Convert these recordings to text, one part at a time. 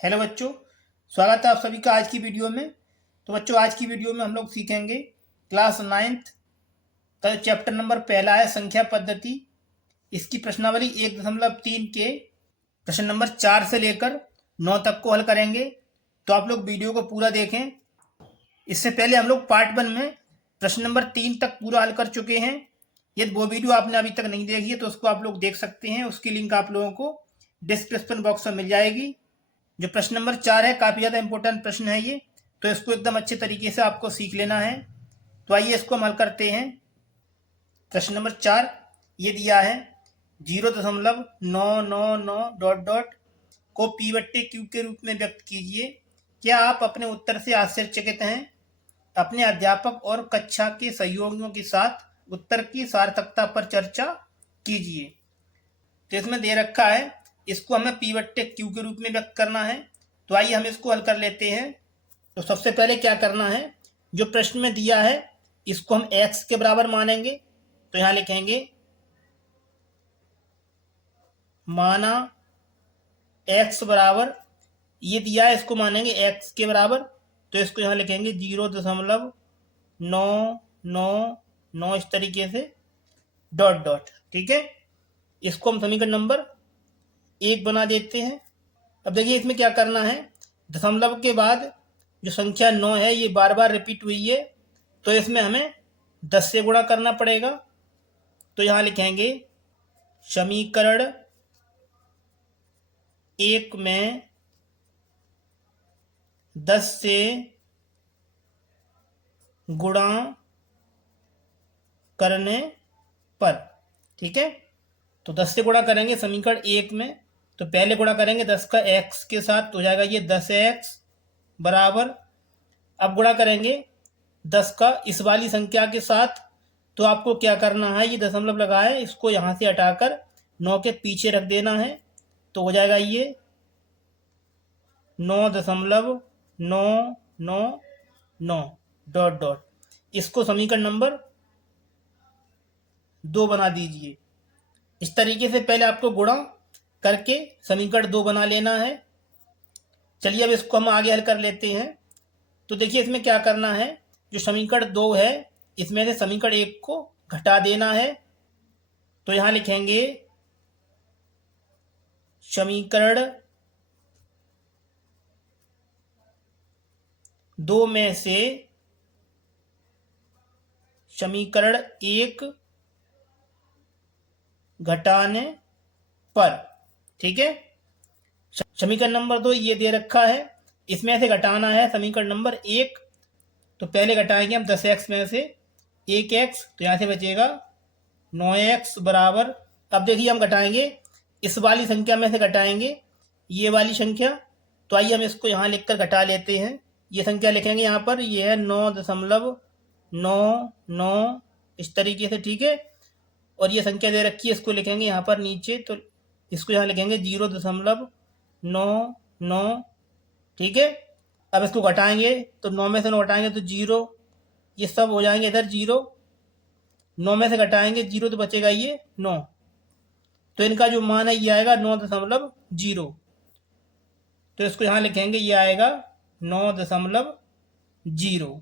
Hello बच्चों, स्वागत है आप सभी का आज की वीडियो में। तो बच्चों, आज की वीडियो में हम लोग सीखेंगे क्लास 9th का चैप्टर नंबर पहला है संख्या पद्धति। इसकी प्रश्नावली 1.3 के प्रश्न नंबर 4 से लेकर 9 तक को हल करेंगे। तो आप लोग वीडियो को पूरा देखें। इससे पहले हम लोग पार्ट 1 में प्रश्न नंबर 3 तक पूरा हल कर चुके हैं। यदि वो वीडियो आपने अभी तक नहीं देखी है तो उसको आप लोग देख सकते हैं। उसकी लिंक आप लोगों को डिस्क्रिप्शन बॉक्स में मिल जाएगी। जो प्रश्न नंबर 4 है, काफ़ी ज़्यादा इंपॉर्टेंट प्रश्न है ये, तो इसको एकदम अच्छे तरीके से आपको सीख लेना है। तो आइए इसको हम हल करते हैं। प्रश्न नंबर 4 ये दिया है 0.999 डॉट डॉट को P बट्टे Q के रूप में व्यक्त कीजिए। क्या आप अपने उत्तर से आश्चर्यचकित हैं? अपने अध्यापक और कक्षा के सहयोगियों के साथ उत्तर की सार्थकता पर चर्चा कीजिए। तो इसमें दे रखा है, इसको हमें P बट्टे Q के रूप में व्यक्त करना है। तो आइए हम इसको हल कर लेते हैं। तो सबसे पहले क्या करना है, जो प्रश्न में दिया है इसको हम x के बराबर मानेंगे। तो यहाँ लिखेंगे माना x बराबर, ये दिया है इसको मानेंगे x के बराबर। तो इसको यहाँ लिखेंगे 0.999 इस तरीके से डॉट डॉट। ठीक है, इसको हम समीकरण नंबर 1 बना देते हैं। अब देखिए इसमें क्या करना है, दशमलव के बाद जो संख्या 9 है ये बार बार रिपीट हुई है, तो इसमें हमें 10 से गुणा करना पड़ेगा। तो यहाँ लिखेंगे समीकरण 1 में 10 से गुणा करने पर। ठीक है, तो 10 से गुणा करेंगे समीकरण 1 में। तो पहले गुणा करेंगे 10 का x के साथ, तो हो जाएगा ये 10x बराबर। अब गुणा करेंगे 10 का इस वाली संख्या के साथ, तो आपको क्या करना है, ये दशमलव लगा है इसको यहाँ से हटाकर 9 के पीछे रख देना है। तो हो जाएगा ये 9.999 डॉट डॉट। इसको समीकरण नंबर 2 बना दीजिए। इस तरीके से पहले आपको गुणा करके समीकरण 2 बना लेना है। चलिए अब इसको हम आगे हल कर लेते हैं। तो देखिए इसमें क्या करना है, जो समीकरण 2 है इसमें से समीकरण 1 को घटा देना है। तो यहाँ लिखेंगे समीकरण 2 में से समीकरण 1 घटाने पर। ठीक है, समीकरण नंबर 2 ये दे रखा है, इसमें से घटाना है समीकरण नंबर 1। तो पहले घटाएंगे हम 10x में से 1x, तो यहाँ से बचेगा 9x बराबर। अब देखिए हम घटाएंगे इस वाली संख्या में से घटाएंगे ये वाली संख्या। तो आइए हम इसको यहाँ लिखकर घटा लेते हैं। ये संख्या लिखेंगे यहाँ पर, ये है 9.99 इस तरीके से। ठीक है, और ये संख्या दे रखी है, इसको लिखेंगे यहाँ पर नीचे, तो इसको यहाँ लिखेंगे 0.99। ठीक है, अब इसको घटाएंगे तो 9 में से 9 घटाएंगे तो 0, ये सब हो जाएंगे इधर 0। 9 में से घटाएंगे 0 तो बचेगा ये 9। तो इनका जो मान है ये आएगा 9.0। तो इसको यहाँ लिखेंगे, ये आएगा 9.0।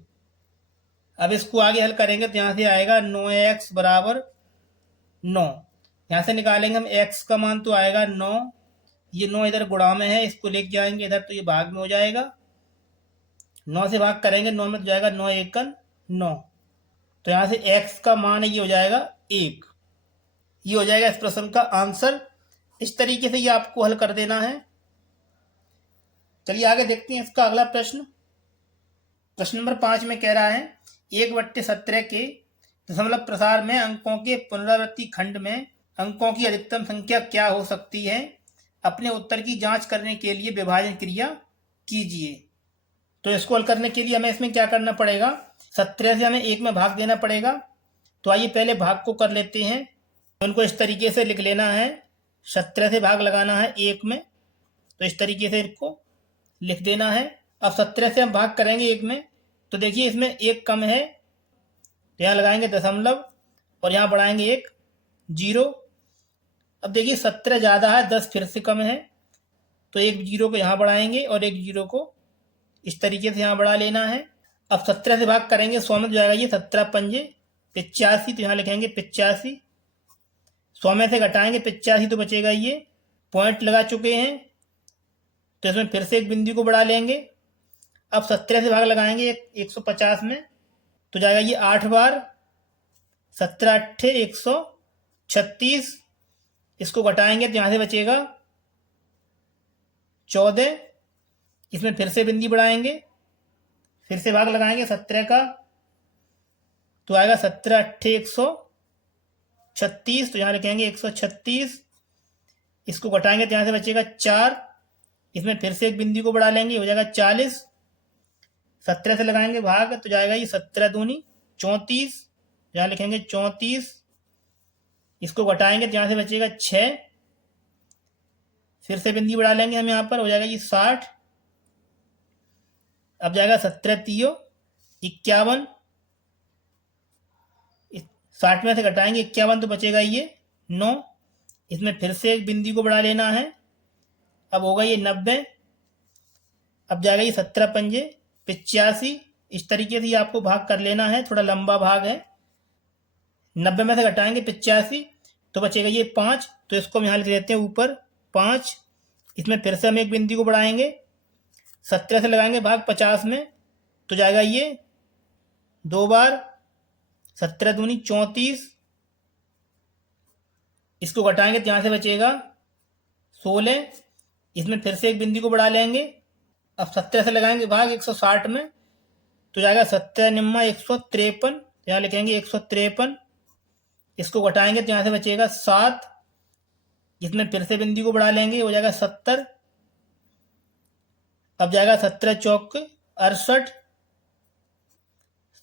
अब इसको आगे हल करेंगे तो यहाँ से आएगा 9x बराबर 9। यहाँ से निकालेंगे हम x का मान, तो आएगा 9। ये 9 इधर गुणा में है, इसको लेके जाएंगे इधर, तो ये भाग में हो जाएगा। 9 से भाग करेंगे 9 में तो जाएगा 9 एकन 9। तो यहाँ से x का मान ये हो जाएगा 1। ये हो जाएगा इस प्रश्न का आंसर। इस तरीके से ये आपको हल कर देना है। चलिए आगे देखते हैं इसका अगला प्रश्न। प्रश्न नंबर 5 में कह रहा है 1/17 के दशमलव प्रसार में अंकों के पुनरावृत्ति खंड में अंकों की अधिकतम संख्या क्या हो सकती है? अपने उत्तर की जांच करने के लिए विभाजन क्रिया कीजिए। तो इसको हल करने के लिए हमें इसमें क्या करना पड़ेगा, 17 से हमें 1 में भाग देना पड़ेगा। तो आइए पहले भाग को कर लेते हैं। उनको इस तरीके से लिख लेना है, 17 से भाग लगाना है 1 में, तो इस तरीके से इनको लिख देना है। अब 17 से हम भाग करेंगे 1 में, तो देखिए इसमें 1 कम है, तो यहाँ लगाएंगे दशमलव और यहाँ बढ़ाएंगे 1 0। अब देखिए 17 ज़्यादा है, 10 फिर से कम है, तो एक जीरो को यहाँ बढ़ाएंगे और एक जीरो को इस तरीके से यहाँ बढ़ा लेना है। अब 17 से भाग करेंगे 100 में, तो जाएगा ये 17 पंजे 85, तो यहाँ लिखेंगे 85। 100 में से घटाएंगे 85 तो बचेगा ये। पॉइंट लगा चुके हैं तो इसमें फिर से एक बिंदु को बढ़ा लेंगे। अब 17 से भाग लगाएंगे 150 में, तो जाएगा ये 8 बार 17 अट्ठे 136। इसको घटाएंगे तो यहाँ से बचेगा 14। इसमें फिर से बिंदी बढ़ाएंगे, फिर से भाग लगाएंगे 17 का, तो आएगा 17 अट्ठे 136, तो यहाँ लिखेंगे 136। इसको घटाएंगे तो यहाँ से बचेगा 4। इसमें फिर से एक बिंदी को बढ़ा लेंगे, हो जाएगा 40। 17 से लगाएंगे भाग, तो जाएगा ये 17 दूनी 34, यहाँ लिखेंगे 34। इसको घटाएंगे तो यहाँ से बचेगा 6। फिर से बिंदी बढ़ा लेंगे हम यहाँ पर, हो जाएगा ये 60। अब जाएगा 17 तियो 51। 60 में से घटाएंगे 51 तो बचेगा ये 9। इसमें फिर से एक बिंदी को बढ़ा लेना है, अब होगा ये 90। अब जाएगा ये 17 पंजे 85। इस तरीके से आपको भाग कर लेना है, थोड़ा लंबा भाग है। 90 में से घटाएंगे 85 तो बचेगा ये 5, तो इसको हम यहाँ लिख देते हैं ऊपर 5। इसमें फिर से हम एक बिंदी को बढ़ाएंगे, 17 से लगाएंगे भाग 50 में, तो जाएगा ये 2 बार 17 दूनी 34। इसको घटाएंगे तो यहाँ से बचेगा 16। इसमें फिर से एक बिंदी को बढ़ा लेंगे। अब 17 से लगाएंगे भाग 160 में, तो जाएगा 17 निम्मा 153, यहाँ लिखेंगे 153। इसको घटाएंगे तो यहाँ से बचेगा 7। इसमें फिर से बिंदी को बढ़ा लेंगे, हो जाएगा 70। अब जाएगा 17 चौक 68।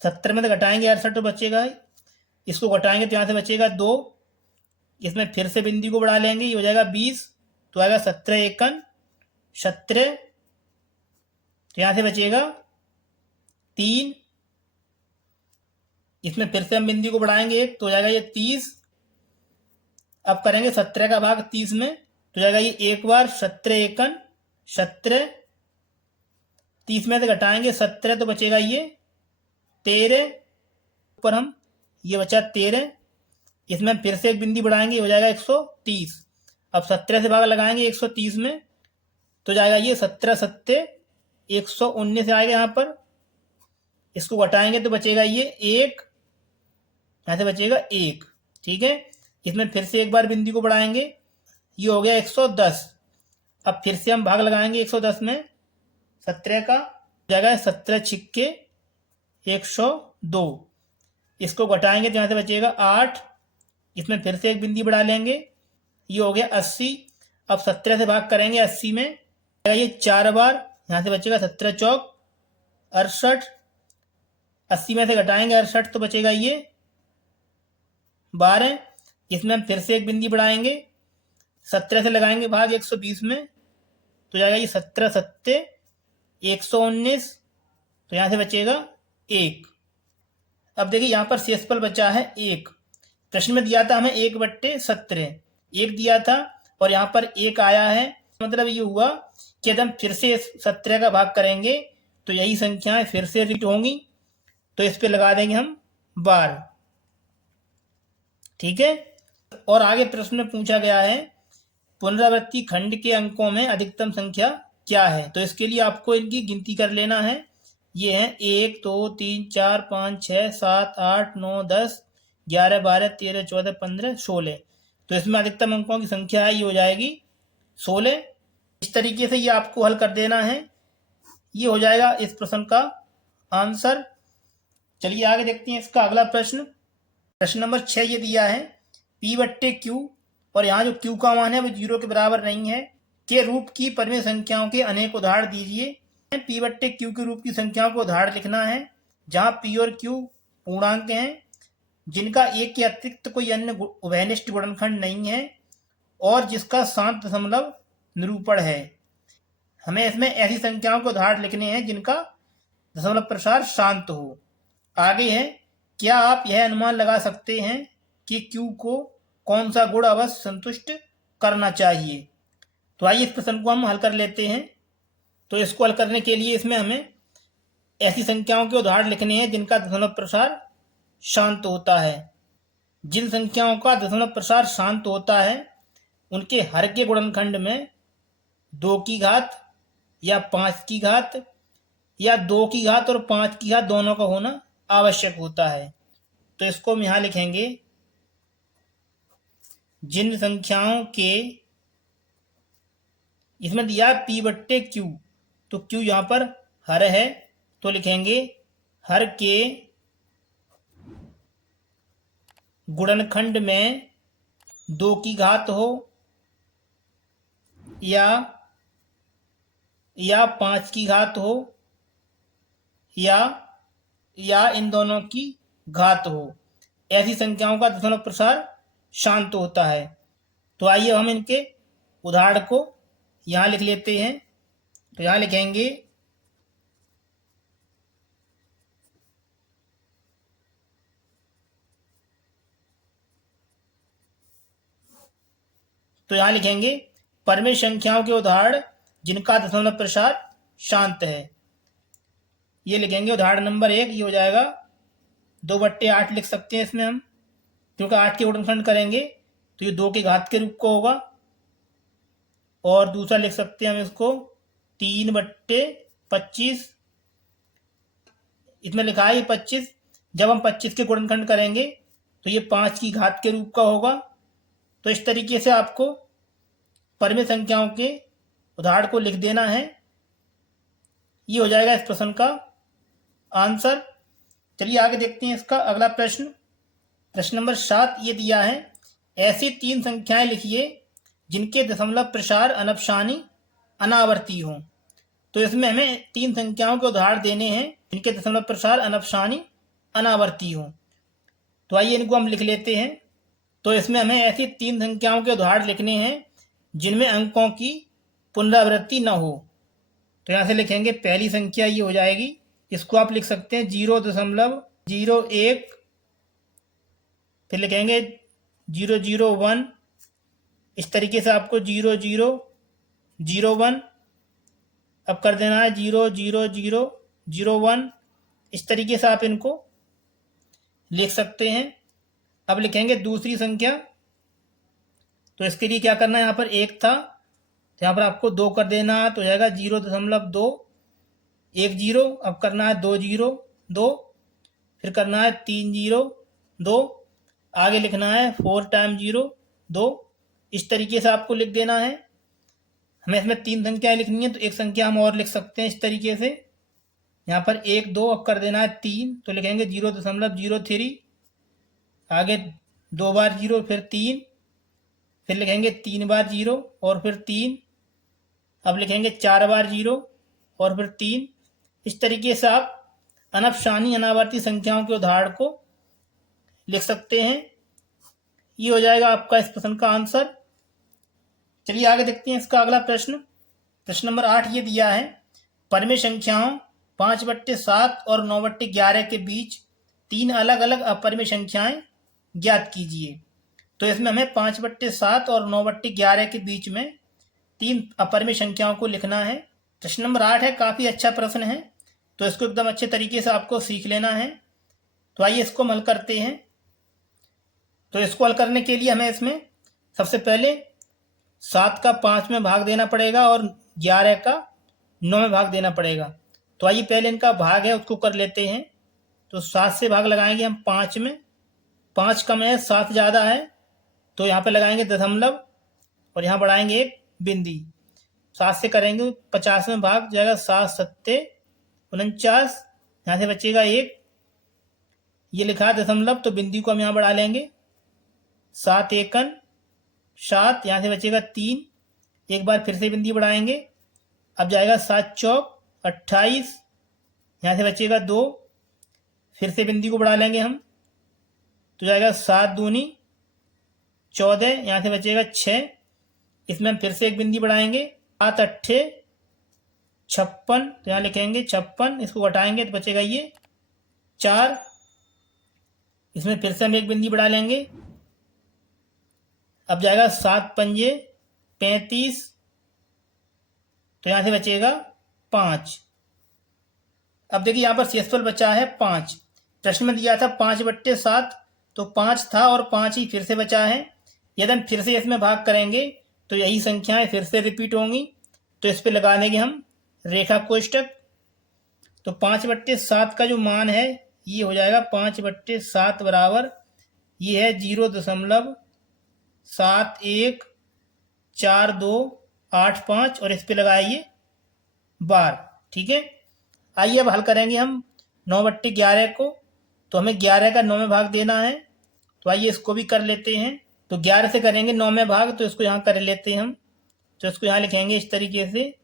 70 में से घटाएंगे 68 तो बचेगा, इसको घटाएंगे तो यहाँ से बचेगा 2। इसमें फिर से बिंदी को बढ़ा लेंगे, ये हो जाएगा 20, तो आएगा 17 एकन 17, तो यहाँ से बचेगा 3। इसमें फिर से हम बिंदी को बढ़ाएंगे 1, तो हो जाएगा ये 30। अब करेंगे 17 का भाग 30 में, तो जाएगा ये 1 बार 17 एकन 17। 30 में से घटाएंगे 17 तो बचेगा ये 13। ऊपर हम ये बचा 13। इसमें फिर से एक बिंदी बढ़ाएंगे, हो जाएगा 130। अब 17 से भाग लगाएंगे 130 में, तो जाएगा ये 17 सत्ते 119 आएगा यहाँ पर। इसको घटाएंगे तो बचेगा ये 1, यहाँ से बचेगा 1। ठीक है, इसमें फिर से एक बार बिंदी को बढ़ाएंगे, ये हो गया 110। अब फिर से हम भाग लगाएंगे 110 में 17 का, जाएगा 17 छिक्के 102। इसको घटाएंगे तो यहाँ से बचेगा 8। इसमें फिर से एक बिंदी बढ़ा लेंगे, ये हो गया 80। अब 17 से भाग करेंगे 80 में, ये 4 बार, यहाँ से बचेगा 17 चौक 68। 80 में से घटाएंगे 68 तो बचेगा ये 12। इसमें हम फिर से एक बिंदी बढ़ाएंगे, 17 से लगाएंगे भाग 120 में, तो जाएगा ये 17 सत्ते 119, तो यहाँ से बचेगा 1। अब देखिए यहाँ पर शेषफल बचा है 1। प्रश्न में दिया था हमें 1/17, 1 दिया था और यहाँ पर 1 आया है। मतलब ये हुआ कि यदि हम फिर से 17 का भाग करेंगे तो यही संख्याएं फिर से रिपीट होंगी, तो इस पे लगा देंगे हम बार। ठीक है, और आगे प्रश्न में पूछा गया है पुनरावृत्ति खंड के अंकों में अधिकतम संख्या क्या है। तो इसके लिए आपको इनकी गिनती कर लेना है। ये है 1 2 3 4 5 6 7 8 9 10 11 12 13 14 15 16। तो इसमें अधिकतम अंकों की संख्या है, ये हो जाएगी 16। इस तरीके से ये आपको हल कर देना है, ये हो जाएगा इस प्रश्न का आंसर। चलिए आगे देखते हैं इसका अगला प्रश्न। प्रश्न नंबर 6 ये दिया है P/Q, और यहाँ जो Q का मान है वो 0 के बराबर नहीं है, के रूप की परिमेय संख्याओं के अनेक उदाहरण दीजिए। P/Q के रूप की संख्याओं को उदाहरण लिखना है जहाँ P और Q पूर्णांक हैं जिनका एक के अतिरिक्त कोई अन्य उभयनिष्ठ गुणनखंड नहीं है और जिसका शांत दशमलव निरूपण है। हमें इसमें ऐसी संख्याओं को उदाहरण लिखने हैं जिनका दशमलव प्रसार शांत हो। आगे है, क्या आप यह अनुमान लगा सकते हैं कि Q को कौन सा गुण अवश्य संतुष्ट करना चाहिए। तो आइए इस प्रश्न को हम हल कर लेते हैं। तो इसको हल करने के लिए इसमें हमें ऐसी संख्याओं के उदाहरण लिखने हैं जिनका दशमलव प्रसार शांत होता है। जिन संख्याओं का दशमलव प्रसार शांत होता है उनके हर के गुणनखंड में 2 की घात या 5 की घात या 2 की घात और 5 की घात दोनों का होना आवश्यक होता है। तो इसको हम यहां लिखेंगे, जिन संख्याओं के, इसमें दिया P बट्टे Q, तो Q यहां पर हर है तो लिखेंगे हर के गुणनखंड में 2 की घात हो या 5 की घात हो या इन दोनों की घात हो, ऐसी संख्याओं का दशमलव प्रसार शांत होता है। तो आइए हम इनके उदाहरण को यहां लिख लेते हैं। तो यहां लिखेंगे परिमेय संख्याओं के उदाहरण जिनका दशमलव प्रसार शांत है। ये लिखेंगे उदाहरण नंबर 1, ये हो जाएगा 2/8 लिख सकते हैं इसमें हम, क्योंकि 8 के गुणनखंड करेंगे तो ये 2 की घात के रूप का होगा। और दूसरा लिख सकते हैं हम इसको 3/25, इसमें लिखा है 25, जब हम 25 के गुणनखंड करेंगे तो ये 5 की घात के रूप का होगा। तो इस तरीके से आपको परिमेय संख्याओं के उदाहरण को लिख देना है। ये हो जाएगा इस प्रश्न का आंसर। चलिए आगे देखते हैं इसका अगला प्रश्न। प्रश्न नंबर 7 ये दिया है, ऐसी 3 संख्याएं लिखिए जिनके दशमलव प्रसार अनपसानी अनावर्ती हों। तो इसमें हमें 3 संख्याओं के उदाहरण देने हैं जिनके दशमलव प्रसार अनपसानी अनावर्ती हों। तो आइए इनको हम लिख लेते हैं। तो इसमें हमें ऐसी 3 संख्याओं के उदाहरण लिखने हैं जिनमें अंकों की पुनरावृत्ति न हो। तो यहाँ से लिखेंगे पहली संख्या ये हो जाएगी, इसको आप लिख सकते हैं 0.01, फिर लिखेंगे 001, इस तरीके से आपको 0001 अब कर देना है 00001, इस तरीके से आप इनको लिख सकते हैं। अब लिखेंगे दूसरी संख्या। तो इसके लिए क्या करना है, यहाँ पर 1 था तो यहाँ पर आपको 2 कर देना है, तो हो जाएगा 0.210। अब करना है 202, फिर करना है 302, आगे लिखना है 4 टाइम 2। इस तरीके से आपको लिख देना है। हमें इसमें 3 संख्याएं लिखनी है तो एक संख्या हम और लिख सकते हैं इस तरीके से। यहाँ पर 1 2, अब कर देना है 3, तो लिखेंगे 0.03, आगे 2 बार 0, फिर 3, फिर लिखेंगे 3 बार 0 और फिर 3, अब लिखेंगे 4 बार 0 और फिर 3। इस तरीके से आप अनपसानी अनावर्ती संख्याओं के उदाहरण को लिख सकते हैं। ये हो जाएगा आपका इस प्रश्न का आंसर। चलिए आगे देखते हैं इसका अगला प्रश्न। प्रश्न नंबर 8 ये दिया है, परिमेय संख्याओं 5/7 और 9/11 के बीच 3 अलग अलग अपरिमेय संख्याएं ज्ञात कीजिए। तो इसमें हमें 5/7 और 9/11 के बीच में 3 अपरिमेय संख्याओं को लिखना है। प्रश्न नंबर 8 है, काफ़ी अच्छा प्रश्न है, तो इसको एकदम अच्छे तरीके से आपको सीख लेना है। तो आइए इसको हल करते हैं। तो इसको हल करने के लिए हमें इसमें सबसे पहले 7 का 5 में भाग देना पड़ेगा और 11 का 9 में भाग देना पड़ेगा। तो आइए पहले इनका भाग है उसको कर लेते हैं। तो 7 से भाग लगाएंगे हम 5 में, 5 कम है 7 ज़्यादा है, तो यहाँ पे लगाएंगे दशमलव और यहाँ बढ़ाएंगे एक बिंदी। 7 से करेंगे 50 में भाग जाएगा, 7 सत्ते 49, यहाँ से बचेगा 1, ये लिखा है दशमलव तो बिंदी को हम यहाँ बढ़ा लेंगे, 7 एकन 7, यहाँ से बचेगा 3, एक बार फिर से बिंदी बढ़ाएंगे, अब जाएगा 7 चौक 28, यहाँ से बचेगा 2, फिर से बिंदी को बढ़ा लेंगे हम, तो जाएगा 7 दूनी 14, यहाँ से बचेगा 6, इसमें हम फिर से एक बिंदी बढ़ाएंगे, 7 अट्ठे 56, तो यहाँ लिखेंगे 56, इसको घटाएंगे तो बचेगा ये 4, इसमें फिर से हम एक बिंदी बढ़ा लेंगे, अब जाएगा 7 पंजे 35, तो यहाँ से बचेगा 5। अब देखिए यहाँ पर शेषफल बचा है 5। प्रश्न में दिया था 5/7, तो 5 था और 5 ही फिर से बचा है। यदि हम फिर से इसमें भाग करेंगे तो यही संख्याएं फिर से रिपीट होंगी, तो इस पे लगा देंगे हम रेखा कोष्टक। तो 5/7 का जो मान है ये हो जाएगा 5/7 बराबर ये है 0.714285 और इस पे लगाइए बार। ठीक है, आइए अब हल करेंगे हम 9/11 को। तो हमें 11 का 9 में भाग देना है, तो आइए इसको भी कर लेते हैं। तो 11 से करेंगे 9 में भाग, तो इसको यहाँ कर लेते हैं हम। तो इसको यहाँ लिखेंगे इस तरीके से,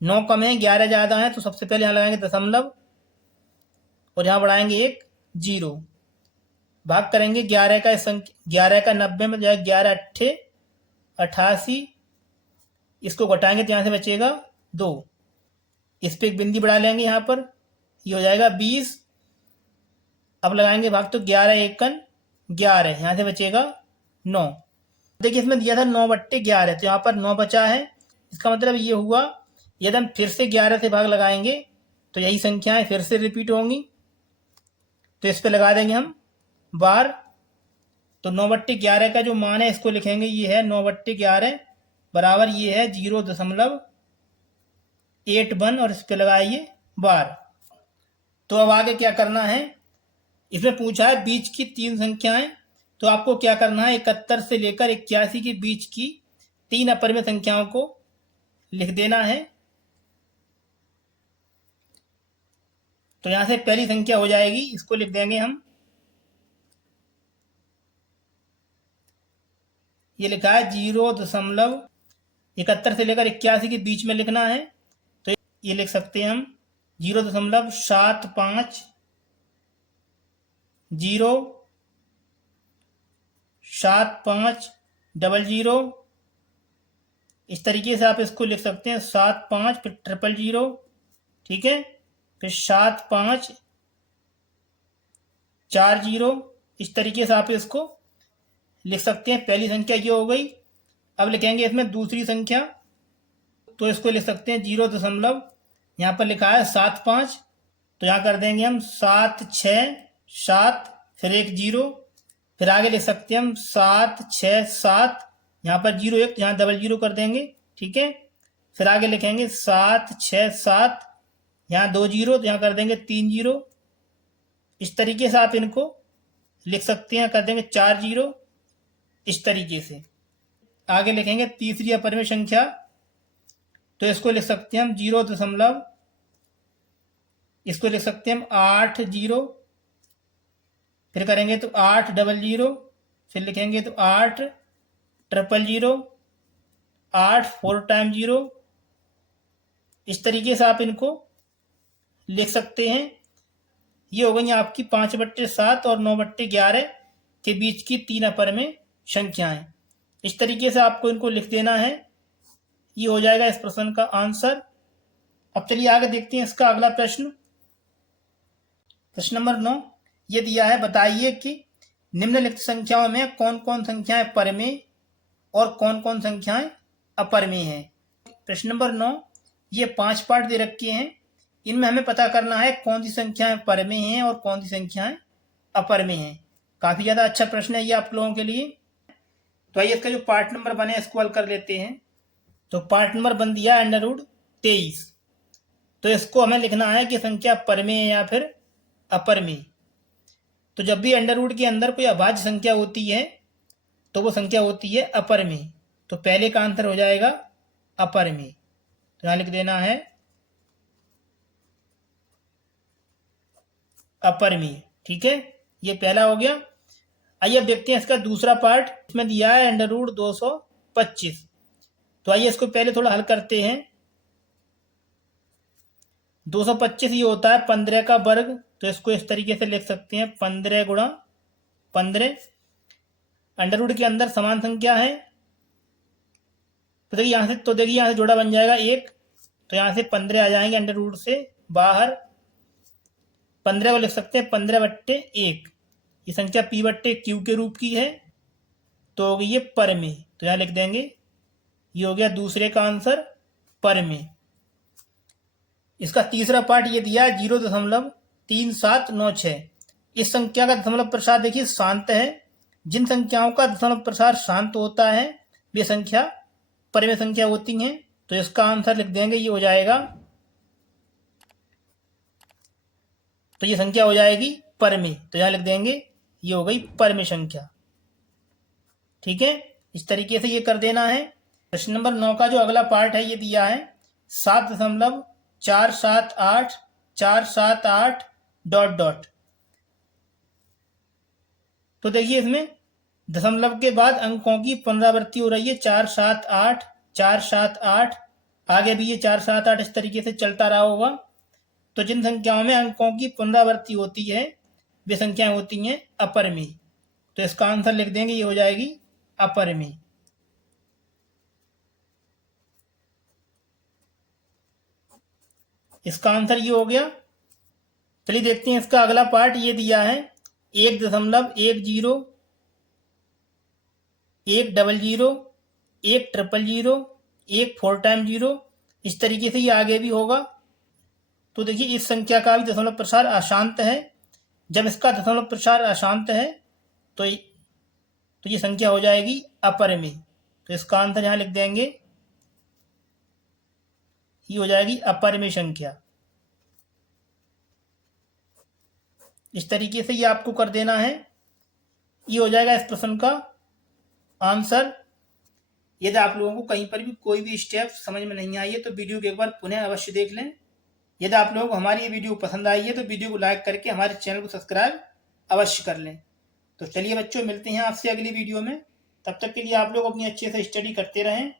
9 कम है 11 ज़्यादा है, तो सबसे पहले यहाँ लगाएंगे दशमलव और यहाँ बढ़ाएंगे एक 0। भाग करेंगे 11 का 90 में जाए 11 अट्ठे 88, इसको घटाएंगे तो यहाँ से बचेगा 2। इस पे एक बिंदी बढ़ा लेंगे यहाँ पर, ये हो जाएगा 20। अब लगाएंगे भाग, तो 11 एकन 11, यहाँ से बचेगा 9। देखिए इसमें दिया था 9/11, तो यहाँ पर 9 बचा है। इसका मतलब ये हुआ यदि हम फिर से 11 से भाग लगाएंगे तो यही संख्याएं फिर से रिपीट होंगी, तो इस पे लगा देंगे हम बार। तो 9/11 का जो मान है इसको लिखेंगे, ये है 9/11 बराबर ये है 0.81 और इस पे लगाइए बार। तो अब आगे क्या करना है, इसमें पूछा है बीच की 3 संख्याएं, तो आपको क्या करना है 71 से लेकर 81 के बीच की 3 अपरिमेय संख्याओं को लिख देना है। तो यहां से पहली संख्या हो जाएगी, इसको लिख देंगे हम, ये लिखा है 0.71 से लेकर 81 के बीच में लिखना है, तो ये लिख सकते हैं हम 0.75 इस तरीके से आप इसको लिख सकते हैं। 75 फिर 000, ठीक है, फिर 7540, इस तरीके से आप इसको लिख सकते हैं। पहली संख्या ये हो गई। अब लिखेंगे इसमें दूसरी संख्या, तो इसको लिख सकते हैं 0. यहाँ पर लिखा है 75, तो यहाँ कर देंगे हम 767 फिर एक 0, फिर आगे लिख सकते हैं हम 767, यहाँ पर 01 तो यहाँ 00 कर देंगे, ठीक है। फिर आगे लिखेंगे 767, यहाँ 20 तो यहाँ कर देंगे 30। इस तरीके से आप इनको लिख सकते हैं, कर देंगे 40 इस तरीके से। आगे लिखेंगे तीसरी अपरिमेय संख्या, तो इसको लिख सकते हैं हम 0. इसको लिख सकते हैं हम 80, फिर करेंगे तो 800, फिर लिखेंगे तो 8000, 8 4 टाइम 0, इस तरीके से आप इनको लिख सकते हैं। ये हो गई आपकी 5/7 और 9/11 के बीच की 3 अपरिमेय संख्याएं। इस तरीके से आपको इनको लिख देना है। ये हो जाएगा इस प्रश्न का आंसर। अब चलिए आगे देखते हैं इसका अगला प्रश्न। प्रश्न नंबर 9 ये दिया है, बताइए कि निम्नलिखित संख्याओं में कौन कौन संख्याएं परिमेय और कौन कौन संख्याएं अपरिमेय हैं। प्रश्न नंबर 9 ये 5 पार्ट दे रखे हैं, इनमें हमें पता करना है कौन सी संख्याएं परिमेय हैं और कौन सी संख्याएं अपरिमेय हैं। काफी ज्यादा अच्छा प्रश्न है ये आप लोगों के लिए। तो आइए इसका जो पार्ट नंबर बने इसको हल कर लेते हैं। तो पार्ट नंबर बन दिया √23, तो इसको हमें लिखना है कि संख्या परिमेय या फिर अपरिमेय। तो जब भी अंडर के अंदर कोई अभाज्य संख्या होती है तो वो संख्या होती है अपरिमेय, तो पहले का आंसर हो जाएगा अपरिमेय। तो यहां लिख देना है अपरिमेय, ठीक है, ये पहला हो गया। आइए अब देखते हैं इसका दूसरा पार्ट। इसमें दिया है √225, तो आइए इसको पहले थोड़ा हल करते हैं। 225 ये होता है 15 का वर्ग, तो इसको इस तरीके से लिख सकते हैं 15 गुणा 15। अंडर के अंदर समान संख्या है, तो देखिए यहाँ से जोड़ा बन जाएगा 1, तो यहाँ से 15 आ जाएंगे अंडर से बाहर। 15 को लिख सकते हैं 15/1, ये संख्या P/Q के रूप की है, तो होगी ये परिमेय। तो यहाँ लिख देंगे ये हो गया दूसरे का आंसर परिमेय। इसका तीसरा पार्ट ये दिया है 0.3796। इस संख्या का दशमलव प्रसार देखिए शांत है। जिन संख्याओं का दशमलव प्रसार शांत होता है वे संख्या परिमेय संख्या होती हैं। तो इसका आंसर लिख देंगे, ये हो जाएगा, तो ये संख्या हो जाएगी परिमेय। तो यहां लिख देंगे ये हो गई परिमेय संख्या। ठीक है, इस तरीके से ये कर देना है। प्रश्न नंबर 9 का जो अगला पार्ट है ये दिया है 7.478 डॉट डॉट। तो देखिए इसमें दशमलव के बाद अंकों की पुनरावृत्ति हो रही है 478 478, आगे भी ये 478 इस तरीके से चलता रहा होगा। तो जिन संख्याओं में अंकों की पुनरावृत्ति होती है वे संख्याएं होती हैं अपरिमेय। तो इसका आंसर लिख देंगे, ये हो जाएगी अपरिमेय। इसका आंसर ये हो गया। चलिए देखते हैं इसका अगला पार्ट ये दिया है 1.10 100 100 100 1 4 टाइम 0। इस तरीके से ये आगे भी होगा। तो देखिए इस संख्या का भी दशमलव प्रसार अशांत है। जब इसका दशमलव प्रसार अशांत है तो ये संख्या हो जाएगी अपरिमेय। तो इसका आंसर यहां लिख देंगे, ये हो जाएगी अपरिमेय संख्या। इस तरीके से ये आपको कर देना है। ये हो जाएगा इस प्रश्न का आंसर। यदि आप लोगों को कहीं पर भी कोई भी स्टेप समझ में नहीं आई है तो वीडियो को एक बार पुनः अवश्य देख लें। यदि आप लोगों को हमारी ये वीडियो पसंद आई है तो वीडियो को लाइक करके हमारे चैनल को सब्सक्राइब अवश्य कर लें। तो चलिए बच्चों, मिलते हैं आपसे अगली वीडियो में। तब तक के लिए आप लोग अपनी अच्छे से स्टडी करते रहें।